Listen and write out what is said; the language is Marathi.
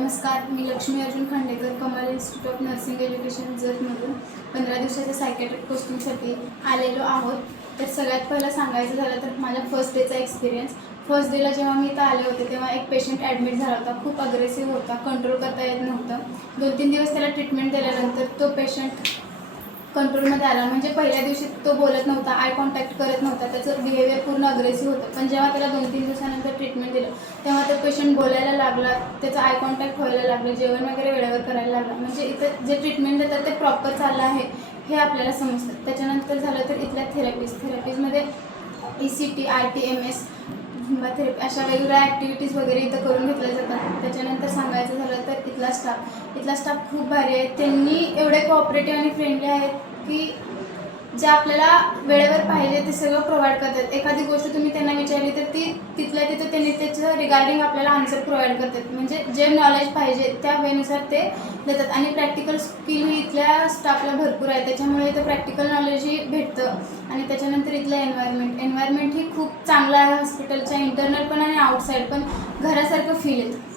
नमस्कार, मी Lakshmi Arjun Khandekar, Kamal institute of nursing education जतमधून 15 दिवसाच्या सायकॅट्रिक पोस्टिंगसाठी आलेलो आहोत. तर सगळ्यात पहिलं सांगायचं झालं तर माझ्या फर्स्ट डेचा एक्सपिरियन्स. फर्स्ट डेला जेव्हा मी इथं आले होते तेव्हा एक पेशंट ॲडमिट झाला होता. खूप अग्रेसिव्ह होता, कंट्रोल करता येत नव्हतं. 2-3 दिवस त्याला ट्रीटमेंट दिल्यानंतर तो पेशंट कंट्रोलमध्ये आला. म्हणजे पहिल्या दिवशी तो बोलत नव्हता, आय कॉन्टॅक्ट करत नव्हता, त्याचं बिहेवियर पूर्ण अग्रेसिव्ह होतं. पण जेव्हा त्याला 2-3 दिवसानंतर ट्रीटमेंट दिलं तेव्हा तो पेशंट बोलायला लागला, त्याचं आय कॉन्टॅक्ट व्हायला लागलं, जेवण वगैरे वेळेवर करायला लागला. म्हणजे इथं जे ट्रीटमेंट देतात ते प्रॉपर चाललं आहे हे आपल्याला समजतं. त्याच्यानंतर झालं तर इथल्या थेरपीजमध्ये ECT, RTMS, झुंबा थेरपी अशा वेगवेगळ्या ॲक्टिव्हिटीज वगैरे इथं करून घेतल्या जातात. त्याच्यानंतर सांगायचं झालं तर इथला स्टाफ खूप भारी आहे. त्यांनी एवढे कोऑपरेटिव्ह आणि फ्रेंडली आहेत की जे आपल्याला वेळेवर पाहिजे ते सगळं प्रोव्हाइड करतात. एखादी गोष्ट तुम्ही त्यांना विचारली तर ती तिथल्या तिथं त्यांनी त्याचं रिगार्डिंग आपल्याला आन्सर प्रोव्हाइड करतात. म्हणजे जे नॉलेज पाहिजे त्या वेनुसार ते देतात. आणि प्रॅक्टिकल स्किल ही इथल्या स्टाफला भरपूर आहे, त्याच्यामुळे इथं प्रॅक्टिकल नॉलेजही भेटतं. आणि त्याच्यानंतर इथलं एन्व्हायरमेंट ही खूप चांगलं आहे. हॉस्पिटलच्या इंटरनल पण आणि आउटसाईड पण घरासारखं फील येतं.